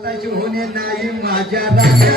होणे नाही माझ्या राजा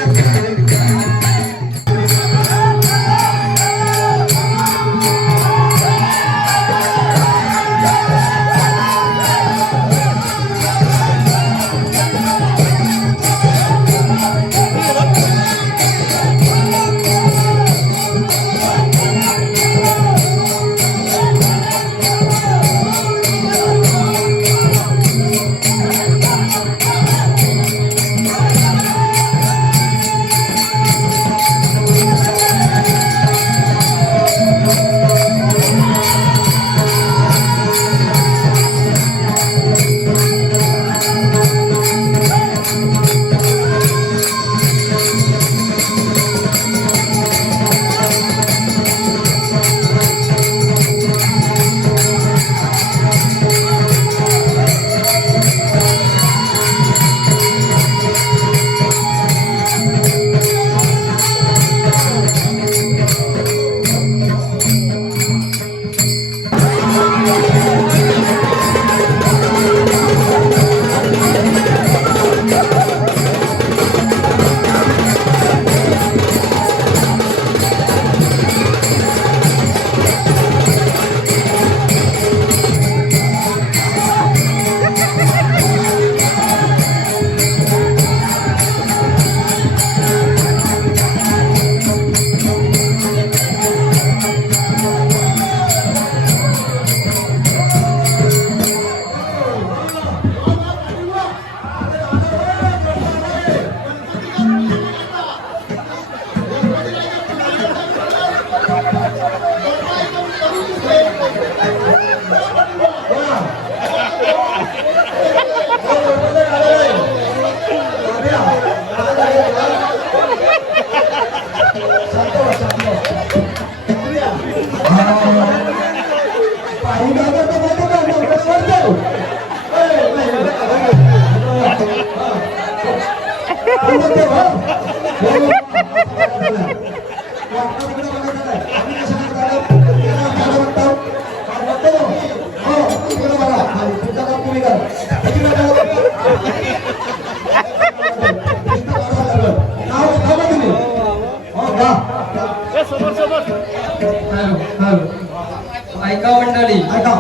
ऐका मंडळी, ऐका.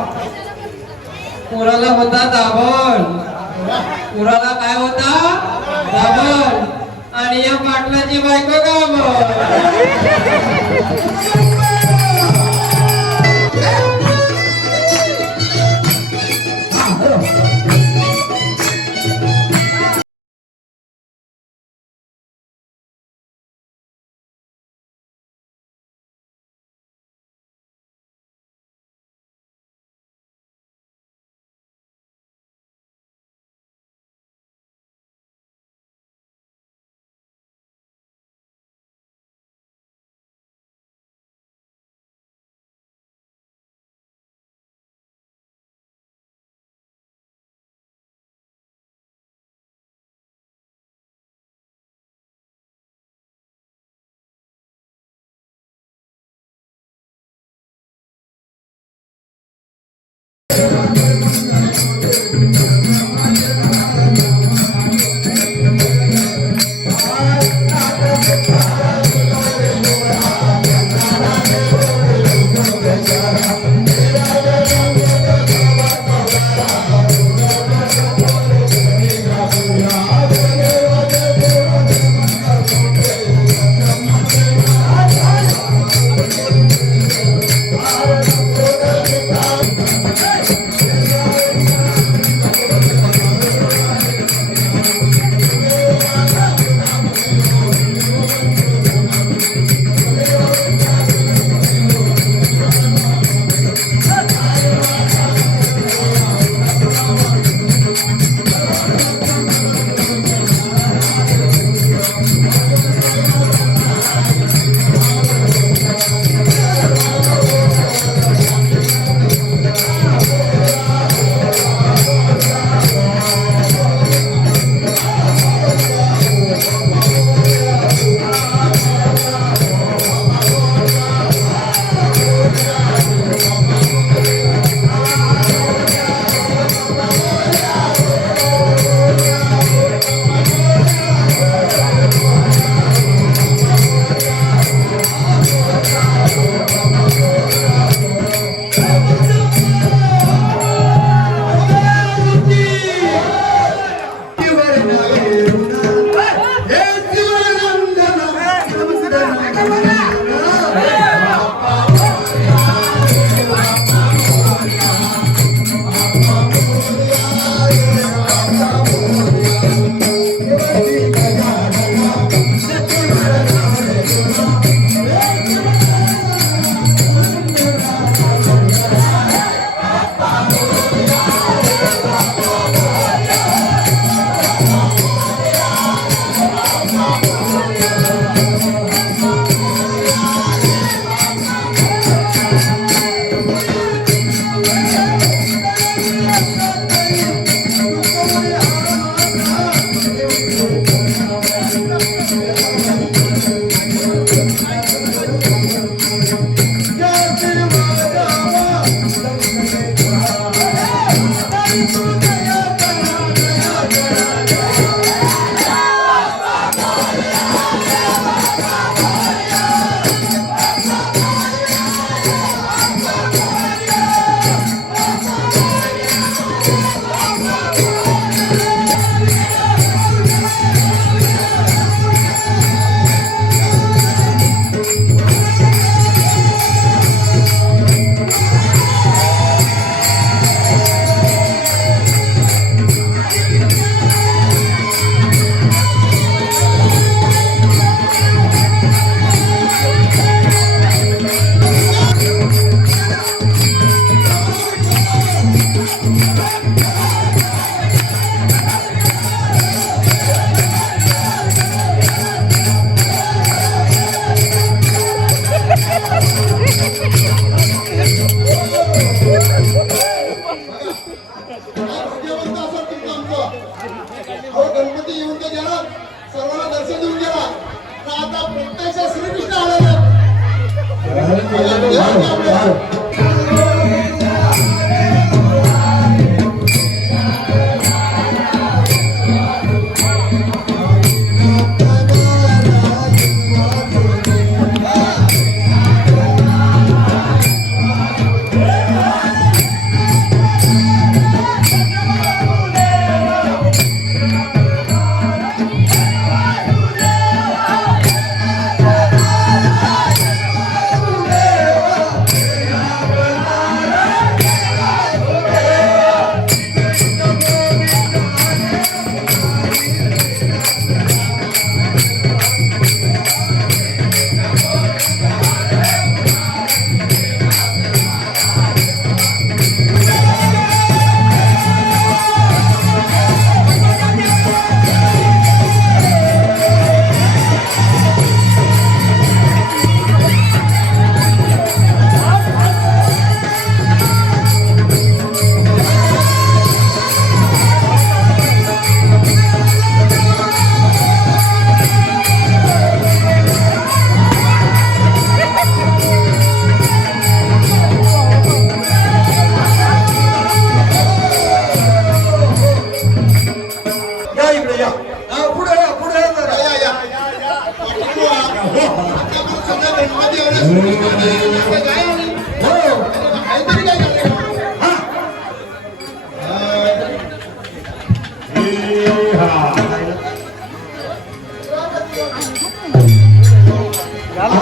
पुराला होता दाभण, पुराला काय होता दाभण, आणि या पाटलाची बायको गाभण. गणपती येऊन तर गेला, सर्वांना दर्शन देऊन गेला. तर आता प्रत्यक्ष श्रीकृष्ण आलेला.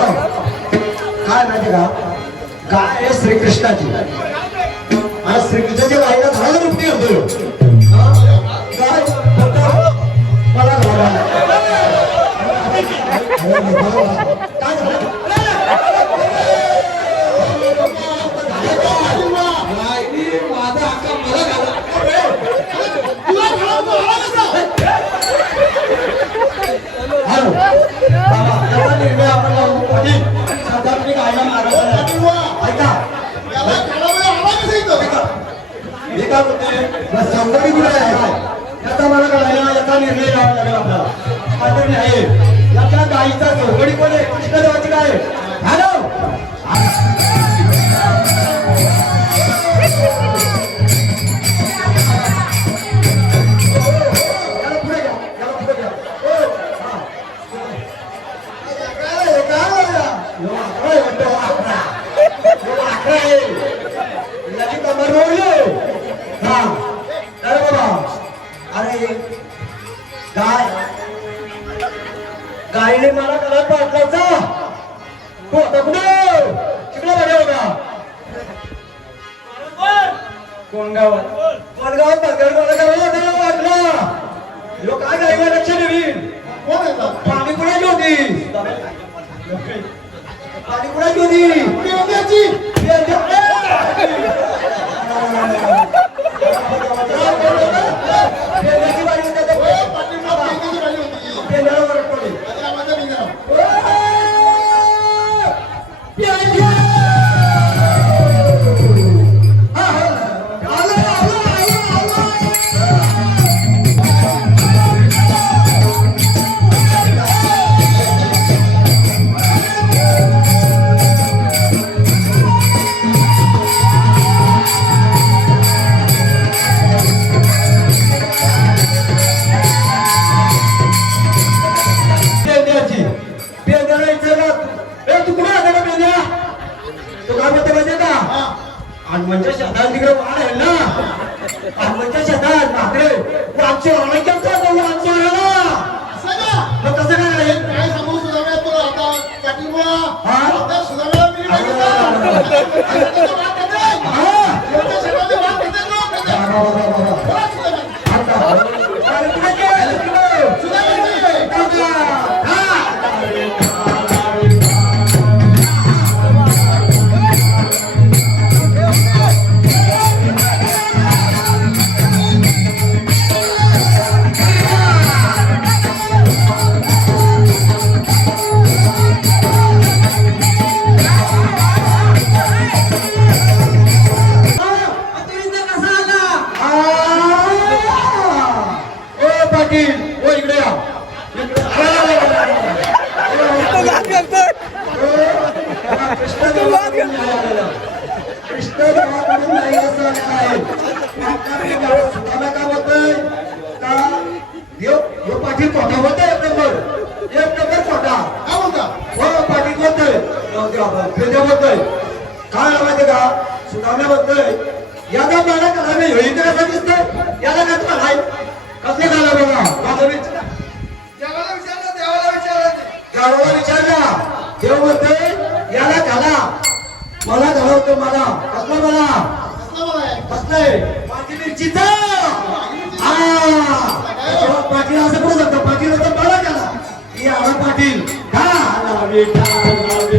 काय माहिती का गाय आहे श्रीकृष्णाची आणि श्रीकृष्णाच्या गायला झालं रूप नाही होतो गाय मला माझा हक्का मला घाला. निर्णय आपण लावू कधी साधारण गायला मारा ऐका मी काय बोलते सौंदर्य कुठे आहे याचा मला कळायला याचा निर्णय घ्यावा लागेल आपल्याला काहीतरी आहे याच्या गाईचा चौकडी कोण आहे कृष्णदेवाची काय हॅलो काय गायने मला कलर पाठलाचा तू आता कुठे तिकडे बरे होता कोण गावात वाटला लोक काय गायला लक्ष देईल कोण येतात पाणी कुणाची होती पाणी कुणाची होती कुणी होती याची पेंड्याची बाई होती त्या हो, पाठीमागं पेंड्याची बाई होती. पेंड्याला वर पडली. त्याला माझं निघालं. पेंड्या! आलो, आलो, आलो, आलो. पेंड्याची पेंड्याला विचारलं ए तू कुठे आला का पेंड्या तो काय म्हणते माहितीये का हा. हनुमानच्या शेतात तिकडे वाढ आहे ना हनुमानच्या शेतात भाकरे वांची वाढ केलता तो वांची वाढायला असं का? मग कसं काय राहील काय सांगू सुदाम्या तुला आता पाठीमुळं हा? आता सुदाम्याला मी बघितलं. त्याचं वाट येते. हा? एवढ्या शेतामध्ये वाट येते ना, येते. बोला सुदाम्या. आता अरे कुठे गेला तिकडे सुदाम्याची. पाटील ओ इकडे या इकडे. कृष्णदेवाकडून नाही असं आहे. सुदामा काय बोलतोय का देव पाटील खोटा बोलतोय एक नंबर खोटा काय बोलता? हो पाटील बोलतोय पेंड्या बोलतोय काय माहितीये का सुदाम्या बोलतोय याचा मला कसा नाही होईल तर कसं दिसतंय याला काय तुला हाय कसले झाला बघा माझं देवाला विचारलं. गावाला विचारला देव बोलतोय याला घाला मला घालवतो मला कसलं मला कसलं मला आहे? कसलंय पाटील मिरचीचा हा पाटील असं कुठं जातं पाटील होतं मला घाला याला पाटील घाला विठ्ठल.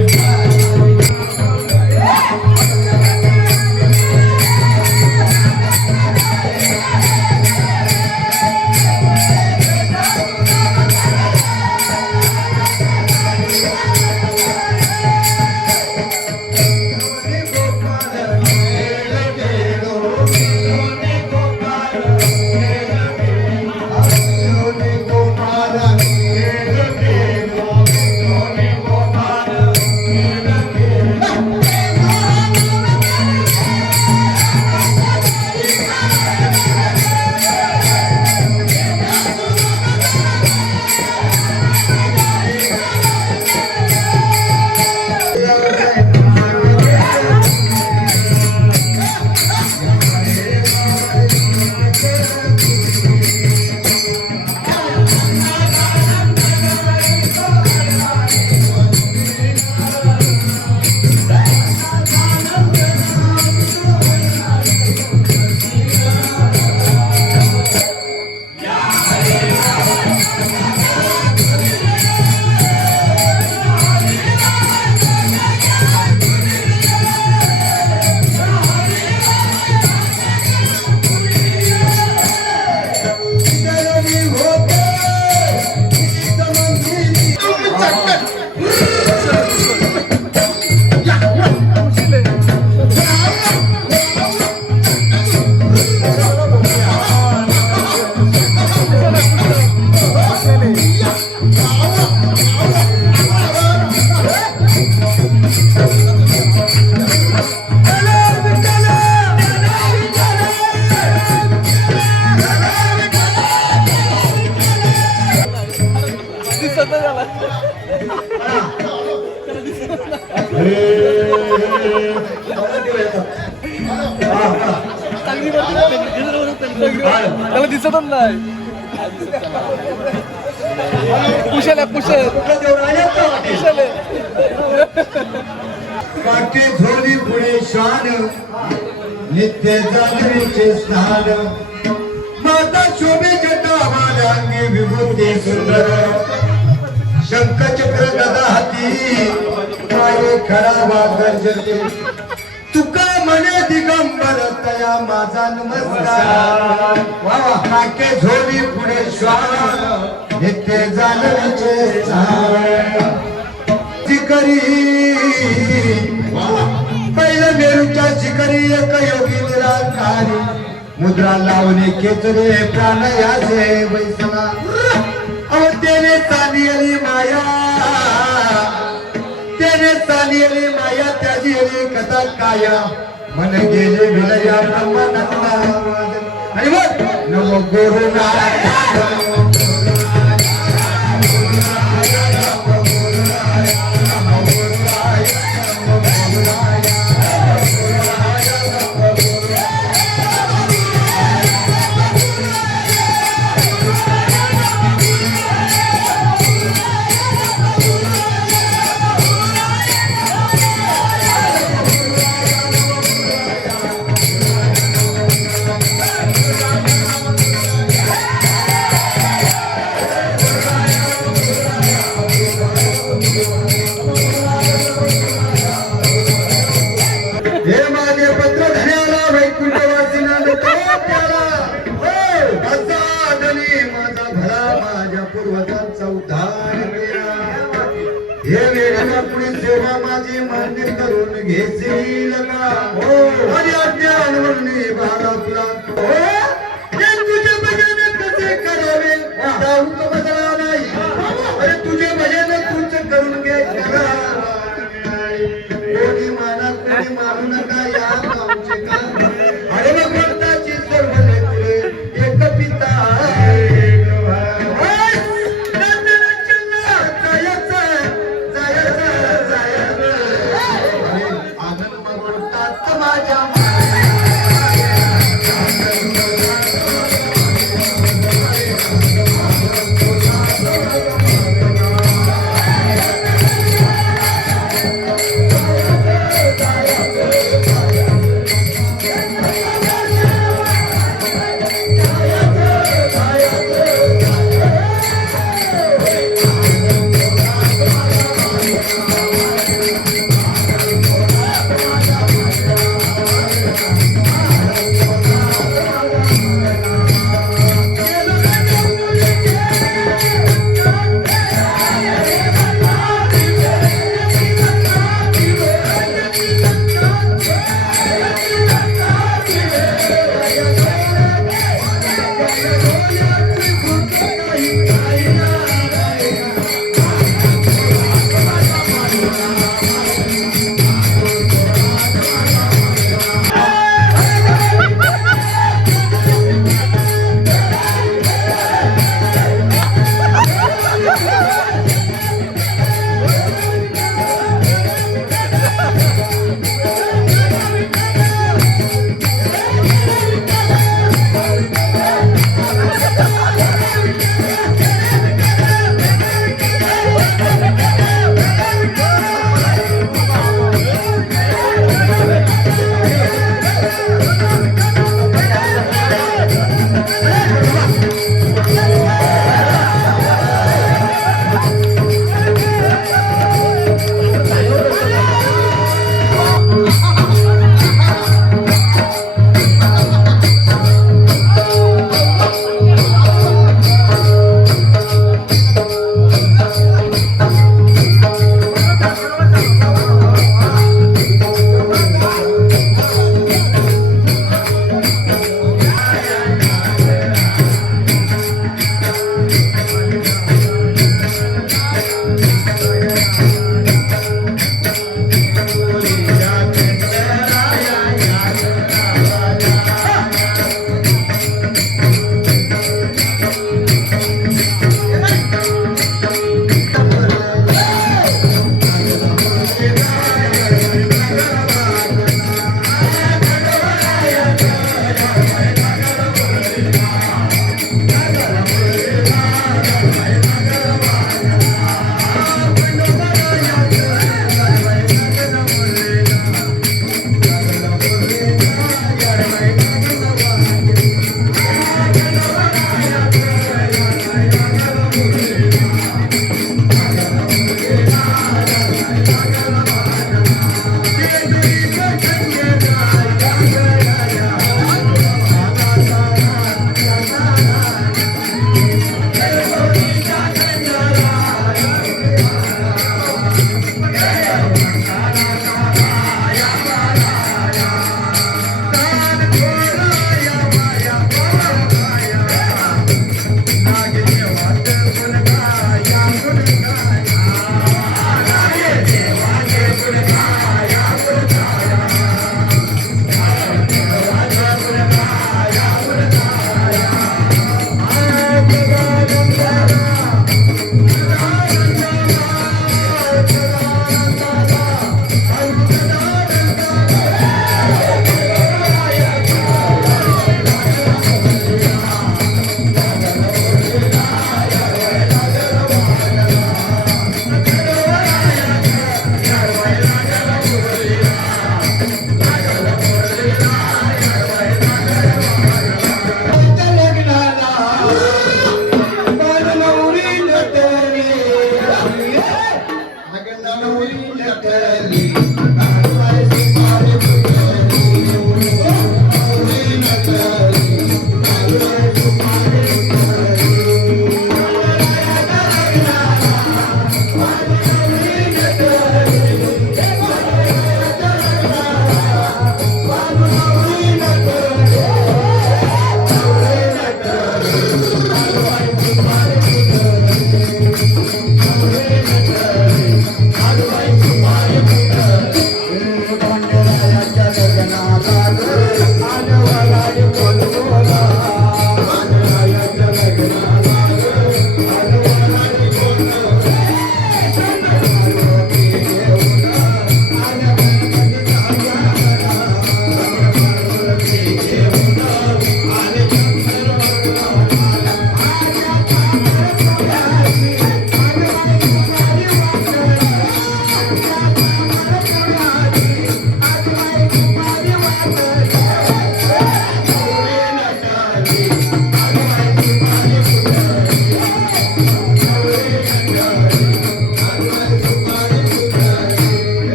त्याला दिसतच नाही कुशल आहे कुशल कुठलं देव राजाच का वाटेल? कुशल आहे काठी झोली पुढे शान नित्य जागरीचे स्नान माता शोभे जटा अंगी विभूती सुंदर शंखचक्र गदा हाती माये खडा वागर्जते तुका म्हणे दिगंबर तया माझा नमस्कार वा वा काठी झोली पुढे श्वान नित्य जागरीचे स्नान शिखरी पहिलं मेरूच्या शिखरी एक योगी निराकारी मुद्रा लावणे खेचरे प्राण याचे बैसला अहो त्याने चालियली माया त्याने चालियली माया त्याची एली कथा काया मन गेले विलया ब्रह्मानंदा आणि मग नमो गुरु नारायण हे माझे पत्र धन्याला वैकुंठवासीना त्याला माझा आदली माझा भला माझ्या पूर्वजांचा उद्धार केला हे वेळेला पुढे सेवा माझी मान्य करून घेशील का आणि अज्ञान म्हणणे बाळा तुला हे तुझे भजन कसे करावे दाऊक बदला नाही अरे तुझे भजन तूच करून घे करा कोणी माना कोणी मानू नका या गावचे काम अरे भगवंताची सर्व लेकरे एक पिता आनंद भगवंतात माझ्या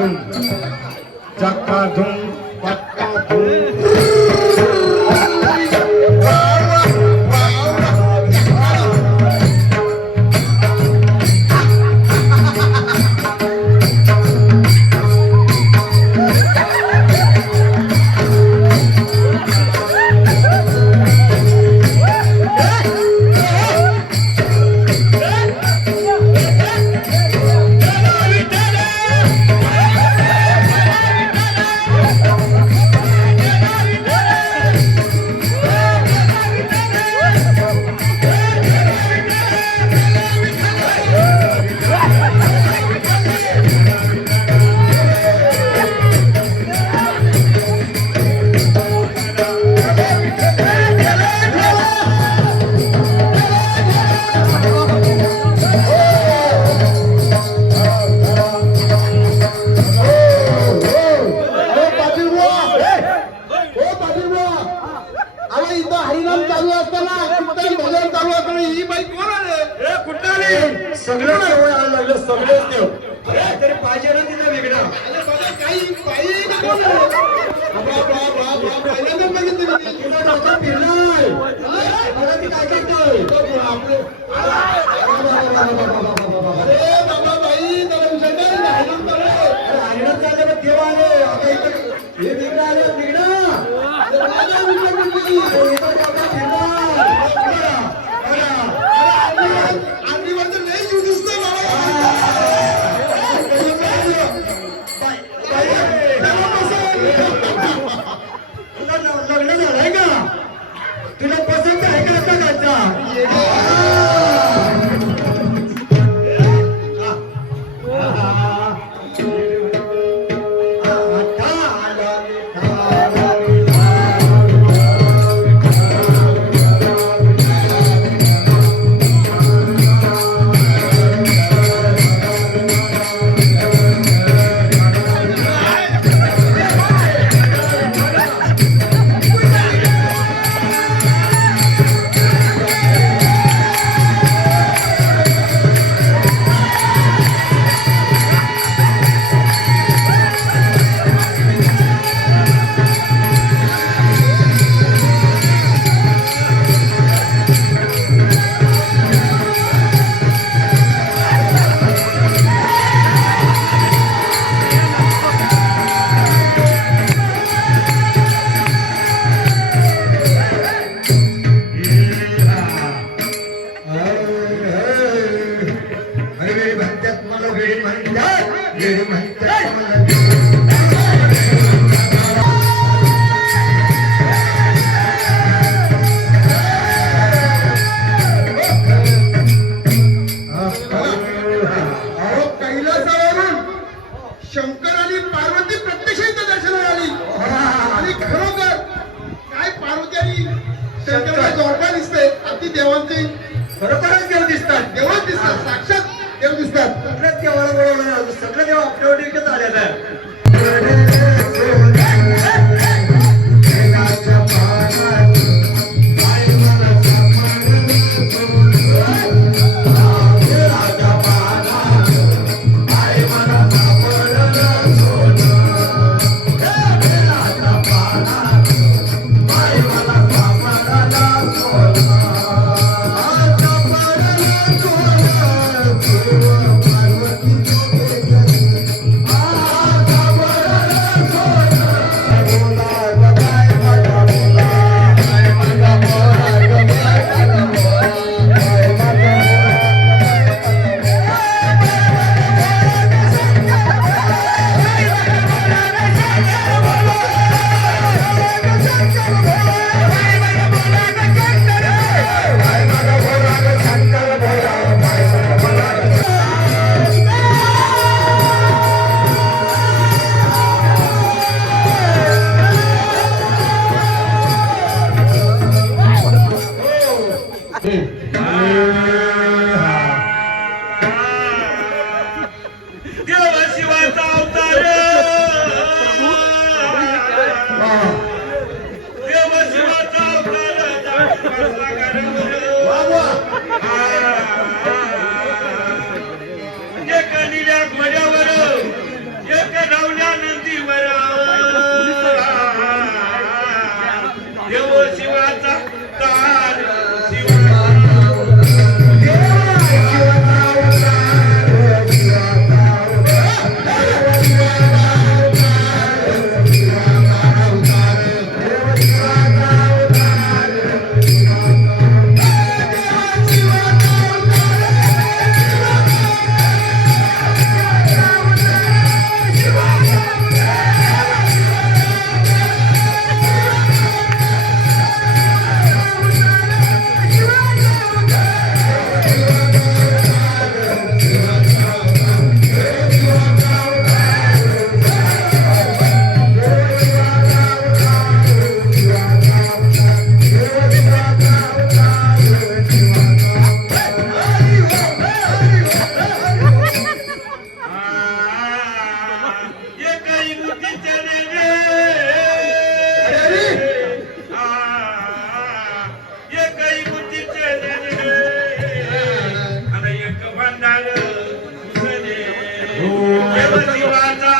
धूम चक्का धूम पक्का धूम हरिनाम चालू असताना कीर्तन भजन चालू असताना ही बाई कोण आले? सगळं देव यायला लागलं सगळेच देव अरे तरी पाहिजे ना तिला वेगळा अरे बाबा काही बाई कोण आले? पहिल्यांदा बघितलं मी. तुला डोकं फिरलाय बघा ती काय करतोय अरे बाबा बाई त्याला विषय नाही हरिनाम चालू आहे. हरिणात चालले पण देव आले आता इथं हे वेगळं आलं वेगळं माझ्या विषय म्हणजे आम्ही म्हणजे लई जीव दिसतोय बाबा. लग्न झालंय का तुला पसंत आहे का असा घरचा शंकर आणि पार्वती प्रत्यक्ष इथं दर्शनाला आली आणि खरोखर काय पार्वती आणि शंकराला जोडता दिसते अगदी देवांचे खरोखरच देव दिसतात देवच दिसतात साक्षात देव दिसतात. सगळ्यात देवाला बोलवलं सगळं देव आपल्यावर विकत आलेलं आहे बुद्धी चले रे अरे एकही बुद्धी चले रे आणि एक भांडार तुझे देव शिवाचा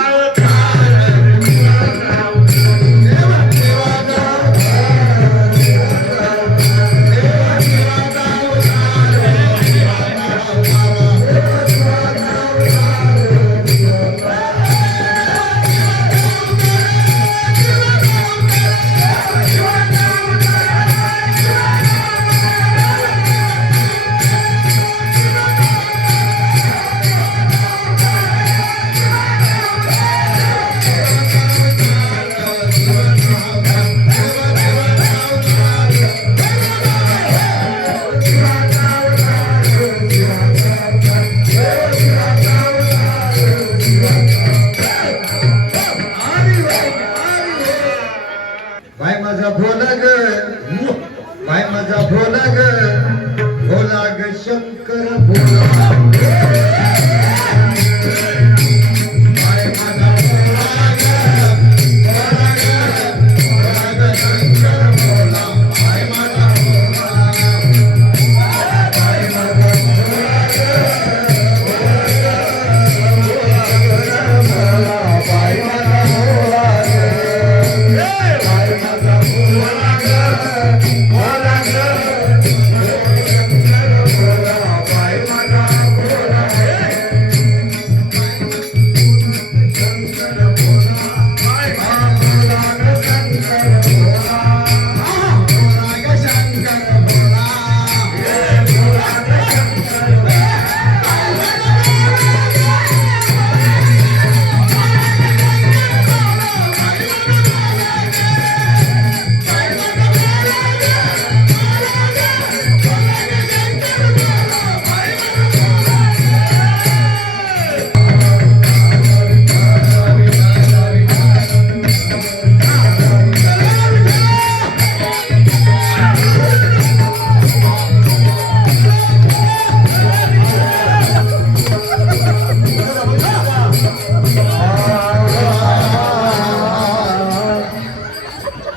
बाय माझा भोला ग बाय माझा भोला ग भोला ग शंकर भोला बाय माझा भोला ग भोला ग भोला ग शंकर भोला बाय माझा भोला बाय माझा भोला ग भोला बाय माझा भोला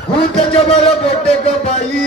भूतच्या बरं बोटे ग बाई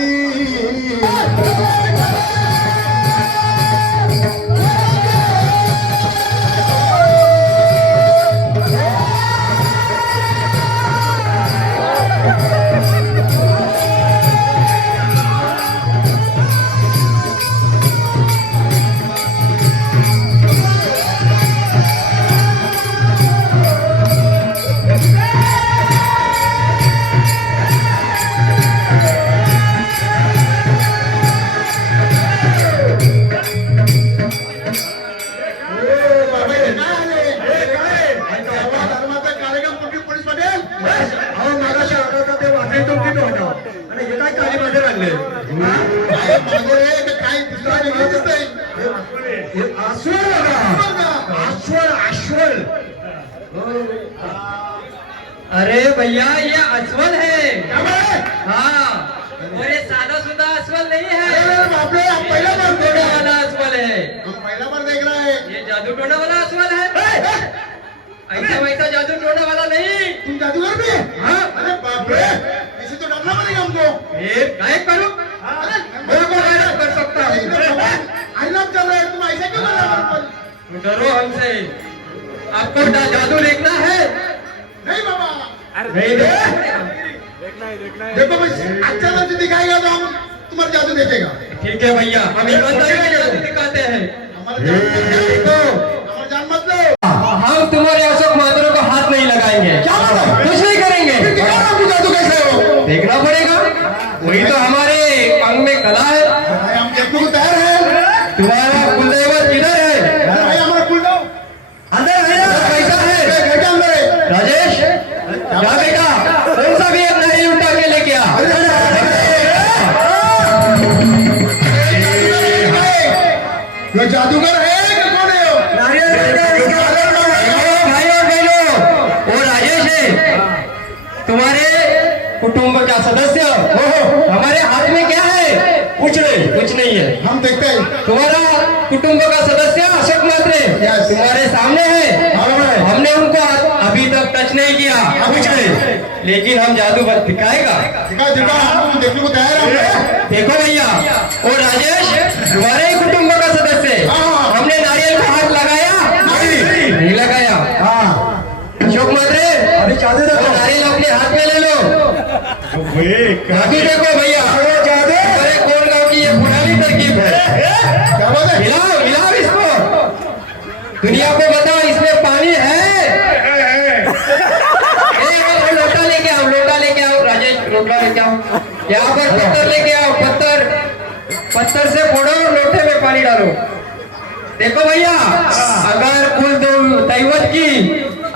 धर्माचा कार्यक्रम कुठे पोलीस पाटील अहो मागाशी आठवता ते वाटेल तो किती होता आणि हे काय काली मध्ये लागले काय मागे रे का काय दुसरा वेगळं दिसतंय अस्वल होता अस्वल अस्वल अरे भैया ये अश्वल है त्यामुळे हाँ और ये सादा सुदा अश्वल नहीं अरे है बाप रे आप पहिला बार देख टोना रहे वाला अश्वल है हैं हम पहिला बार देख रहे हैं ये जादू टोना वाला अश्वल है ऐसा वैसा जादू टोना वाला नहीं तुम जादूगर भी हैं? हाँ अरे बाप रे ऐसे तो डरना पड़ेगा हमको ये काय करूं अरे मैं को हैरान कर सकता हूँ आई लव चल रहे हैं तुम ऐसे क्यों कर रहे हो डरो हमसे आपको जादू देखना है नहीं बाबा नहीं देखो भाई अच्छा जादू दिखाएगा तो हम तुम्हारा जादू देखेगा ठीक है भैया हम ईमानदारी से जादू दिखाते हैं हमारा जान मत लो हम तुम्हारे अशोक मात्रों को हाथ नहीं लगाएंगे क्या बात है? कुछ नहीं करेंगे जादू कैसे हो देखना पड़ेगा वही तो हमारे अंग में कला है भाई हम देखने को तैयार हैं तुम्हारा कुलदेवत किधर है भाई हमारा कुल दो अंदर है ना पैसा है घर के अंदर है राजेश जा बेटा कौन सा भी एक नहीं उठा के लेके आ ये जादूगर है कि कौन है वो भाई और बहनों वो राजेश है तुम्हारे कुटुंब का सदस्य हमारे हाथ में क्या है कुछ नहीं है हम देखते हैं तुम्हारा कुटुंब का सदस्य अशोक मात्रे Yes. तुम्हारे सामने है हमने हमने उनको अभी तक टच नहीं किया कुछ नहीं, लेकिन हम जादू बस दिखाएगा। दिखा दिखा हम देखने को तैयार है। देखो भैया, वो राजेश तुम्हारे ही कुटुंब का सदस्य है। हमने नारियल को हाथ लगाया नहीं लगाया। अशोक मात्रे अभी चाहते वो देखो नारियल अपने हाथ में ले लो। अभी देखो भैया, अरे कौन गाँव की ये पुरानी तरकीब है। क्या बात है? मिलाओ मिलाओ इसको, दुनिया को बताओ इसमें पानी है। लोटा लेके आओ, लोटा लेके आओ राजेश, लोटा लेके आओ। यहाँ पर पत्थर लेके आओ, पत्थर से फोड़ो और लोटे में पानी डालो। देखो भैया, अगर कुल दैवत की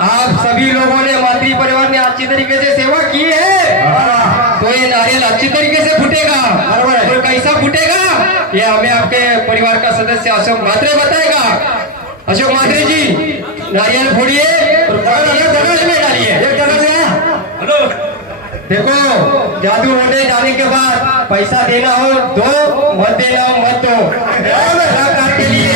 आप सभी लोगों ने, मातृ परिवार ने अच्छी तरीके से सेवा की है तो ये नारियल अच्छी तरीके से फूटेगा। और कैसा फूटेगा ये हमें आपके परिवार का सदस्य अशोक मात्रे बताएगा। अशोक मात्रे जी, नारियल फोड़िए और बगल में डालिए। देखो, जादू होने जाने के बाद पैसा देना हो दो, मत देना हो मत दो। कलाकार के लिए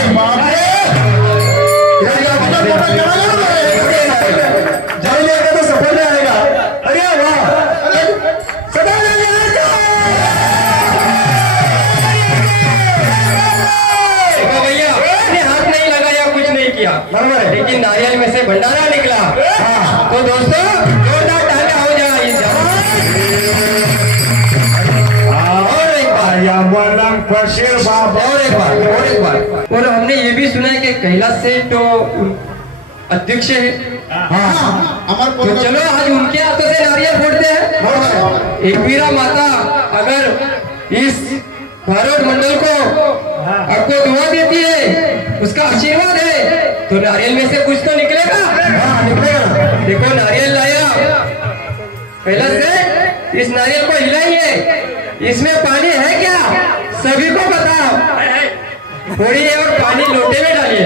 जाएगा तो सफल रहेगा। अरे वाह, सदा देखो भैया, मैंने हाथ नहीं लगाया, कुछ नहीं किया, लेकिन नारियल में से भंडारा निकला। तो दोस्तों जोरदार तालियां हो जाए। और एक बार और हमने ये भी सुना है कि कैलाश से तो अध्यक्ष है। हमारे तो चलो आज उनके हाथों से नारियल फोड़ते हैं। एक वीरा माता अगर इस भारत मंडल को आपको दुआ देती है, उसका आशीर्वाद है, तो नारियल में से कुछ तो निकलेगा। देखो नारियल लाया, पहले से इस नारियल को हिलाइए, इसमें पानी है क्या सभी को बताओ। फोड़िए और पानी लोटे में डालिए।